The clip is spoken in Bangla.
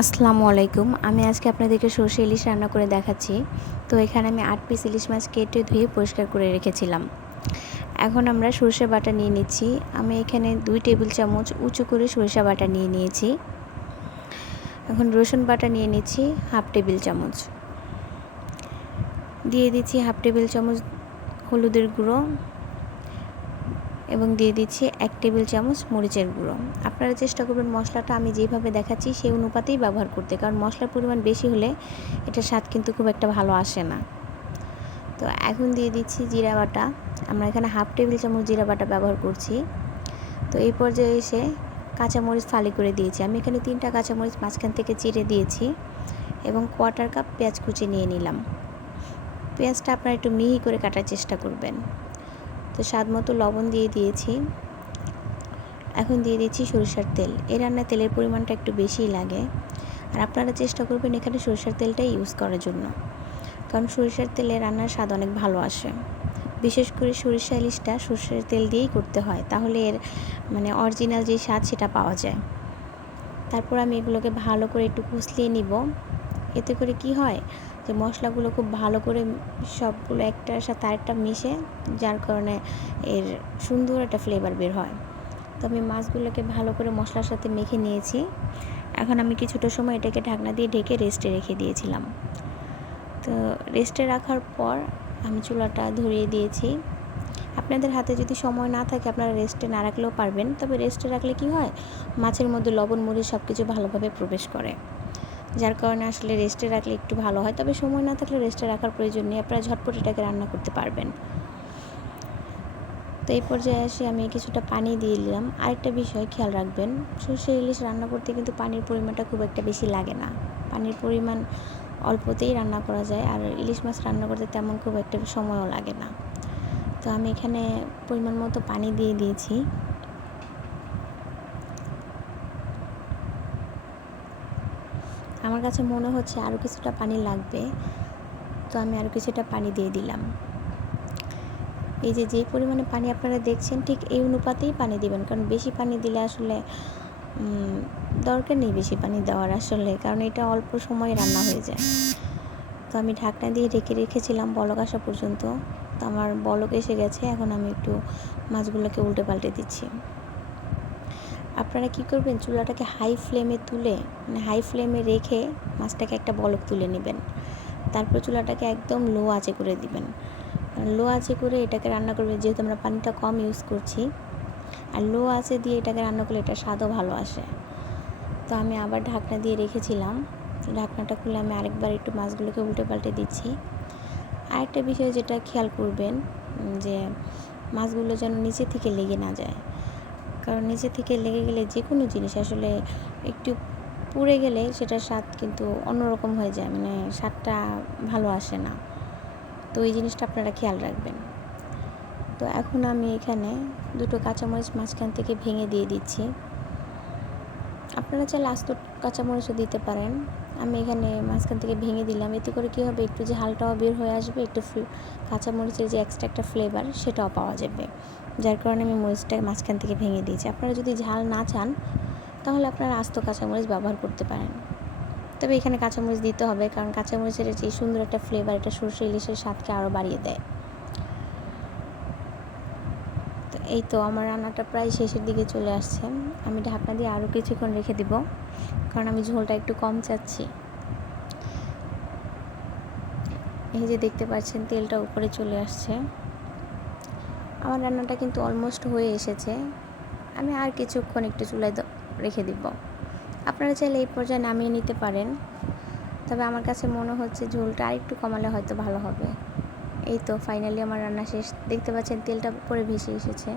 আসসালামু আলাইকুম। আমি আজকে আপনাদেরকে সর্ষে ইলিশ রান্না করে দেখাচ্ছি। তো এখানে আমি আট পিস ইলিশ মাছ কেটে ধুয়ে পরিষ্কার করে রেখেছিলাম। এখন আমরা সর্ষে বাটা নিয়ে নিচ্ছি। আমি এখানে দুই টেবিল চামচ উঁচু করে সরিষা বাটা নিয়ে নিয়েছি। এখন রসুন বাটা নিয়ে নিচ্ছি হাফ টেবিল চামচ। দিয়ে দিচ্ছি হাফ টেবিল চামচ হলুদের গুঁড়ো। এবং দিয়ে দিচ্ছি এক টেবিল চামচ মরিচের গুঁড়ো। আপনারা চেষ্টা করবেন মশলাটা আমি যেভাবে দেখাচ্ছি সেই অনুপাতেই ব্যবহার করতে, কারণ মশলার পরিমাণ বেশি হলে এটা স্বাদ কিন্তু খুব একটা ভালো আসে না। তো এখন দিয়ে দিচ্ছি জিরা বাটা। আমরা এখানে হাফ টেবিল চামচ জিরা বাটা ব্যবহার করছি। তো এই পর্যায়ে এসে কাঁচামরিচ ফালি করে দিয়েছি। আমি এখানে তিনটা কাঁচামরিচ মাঝখান থেকে চিড়ে দিয়েছি এবং কোয়ার্টার কাপ পেঁয়াজ কুচি নিয়ে নিলাম। পেঁয়াজটা আপনারা একটু মিহি করে কাটার চেষ্টা করবেন। তো স্বাদ মতো লবণ দিয়ে দিয়েছি। এখন দিয়ে দিচ্ছি সরিষার তেল। এই রান্নায় তেলের পরিমাণটা একটু বেশিই লাগে। আর আপনারা চেষ্টা করবেন এখানে সরিষার তেলটাই ইউজ করার জন্য। কারণ সরিষার তেলে রান্নার স্বাদ অনেক ভালো আসে। বিশেষ করে সরিষা ইলিশটা সরষের তেল দিয়েই করতে হয়। তাহলে এর মানে অরিজিনাল যে স্বাদ সেটা পাওয়া যায়। তারপর আমি এগুলোকে ভালো করে একটু কুচলিয়ে নিব। এতে করে কি হয় যে মশলাগুলো খুব ভালো করে সবগুলো একটার সাথে আরেকটা মিশে, যার কারণে এর সুন্দর একটা ফ্লেভার বের হয়। তো আমি মাছগুলোকে ভালো করে মশলার সাথে মেখে নিয়েছি। এখন আমি কিছুটা সময় এটাকে ঢাকনা দিয়ে ঢেকে রেস্টে রেখে দিয়েছিলাম। তো রেস্টে রাখার পর আমি চুলাটা ধরিয়ে দিয়েছি। আপনাদের হাতে যদি সময় না থাকে আপনারা রেস্টে না রাখলেও পারবেন। তবে রেস্টে রাখলে কি হয়? মাছের মধ্যে লবণ, মরিচ সব কিছু ভালোভাবে প্রবেশ করে। যার কারণে আসলে রেস্টে রাখলে একটু ভালো হয়। তবে সময় না থাকলে রেস্টে রাখার প্রয়োজন নেই। আপনারা ঝটপট এটাকে রান্না করতে পারবেন। তো এই পর্যায়ে এসে আমি কিছুটা পানি দিয়ে দিলাম। আরেকটা বিষয় খেয়াল রাখবেন, সর্ষে, ইলিশ রান্না করতে কিন্তু পানির পরিমাণটা খুব একটা বেশি লাগে না। পানির পরিমাণ অল্পতেই রান্না করা যায়, আর ইলিশ মাছ রান্না করতে তেমন খুব একটা সময়ও লাগে না। তো আমি এখানে পরিমাণ মতো পানি দিয়ে দিয়েছি। আমার কাছে মনে হচ্ছে আরও কিছুটা পানি লাগবে। তো আমি আরও কিছুটা পানি দিয়ে দিলাম। এই যে যে পরিমাণে পানি আপনারা দেখছেন, ঠিক এই অনুপাতেই পানি দিবেন। কারণ বেশি পানি দিলে আসলে দরকার নেই বেশি পানি দেওয়ার আসলে, কারণ এটা অল্প সময়ে রান্না হয়ে যায়। তো আমি ঢাকনা দিয়ে ঢেকে রেখেছিলাম বলক আসা পর্যন্ত। তো আমার বলক এসে গেছে, এখন আমি একটু মাছগুলোকে উল্টে পাল্টে দিচ্ছি। আপনারা কি করবেন? চুলাটাকে হাই ফ্লেমে তুলে মানে হাই ফ্লেমে রেখে মাছটাকে একটা বলক তুলে নেবেন। তারপর চুলাটাকে একদম লো আঁচে করে দিবেন। লো আঁচে করে এটাকে রান্না করবেন, যেহেতু আমরা পানিটা কম ইউজ করছি, আর লো আঁচে দিয়ে এটাকে রান্না করলে এটা স্বাদও ভালো আসে। তো আমি আবার ঢাকনা দিয়ে রেখেছিলাম। ঢাকনাটা খুলে আমি আরেকবার একটু মাছগুলোকে উল্টে পাল্টে দিচ্ছি। আরেকটা বিষয় যেটা খেয়াল করবেন যে মাছগুলো যেন নিচে থেকে লেগে না যায়। কারণ নিচে থেকে লেগে গেলে যে কোনো জিনিস আসলে একটু পুড়ে গেলে সেটার স্বাদ কিন্তু অন্যরকম হয়ে যায় মানে স্বাদটা ভালো আসে না। তো এই জিনিসটা আপনারা খেয়াল রাখবেন। তো এখন আমি এখানে দুটো কাঁচামরিচ মাঝখান থেকে ভেঙে দিয়ে দিচ্ছি। আপনারা চাইলে আস্ত কাঁচামরিচও দিতে পারেন। আমি এখানে মাঝখান থেকে ভেঙে দিলাম। এতে করে কী হবে? একটু যে হালটাও বের হয়ে আসবে, একটু কাঁচামরিচের যে এক্সট্রা একটা ফ্লেভার সেটাও পাওয়া যাবে। যার কারণে আমি মরিচটা মাঝখান থেকে ভেঙে দিয়েছি। আপনারা যদি ঝাল না চান, তাহলে আপনারা আস্ত কাঁচামরিচ ব্যবহার করতে পারেন। তবে এখানে কাঁচামরিচ দিতে হবে, কারণ কাঁচামরিচের যে সুন্দর একটা ফ্লেভার এটা সর্ষে ইলিশের স্বাদকে আরও বাড়িয়ে দেয়। তো এই তো, আমার রান্নাটা প্রায় শেষের দিকে চলে আসছে। আমি ঢাকনা দিয়ে আরও কিছুক্ষণ রেখে দিব। কারণ আমি ঝোলটা একটু কম চাচ্ছি। এই যে দেখতে পাচ্ছেন, তেলটা উপরে চলে আসছে। আমার রান্নাটা কিন্তু অলমোস্ট হয়ে এসেছে। আমি আর কিছুক্ষণ একটু চুলায় রেখে দিব। আপনারা চাইলে এই পর্যায়ে নামিয়ে নিতে পারেন। তবে আমার কাছে মনে হচ্ছে ঝোলটা আর একটু কমালে হয়তো ভালো হবে। এই তো ফাইনালি আমার রান্না শেষ। দেখতে পাচ্ছেন, তেলটা উপরে ভেসে এসেছে।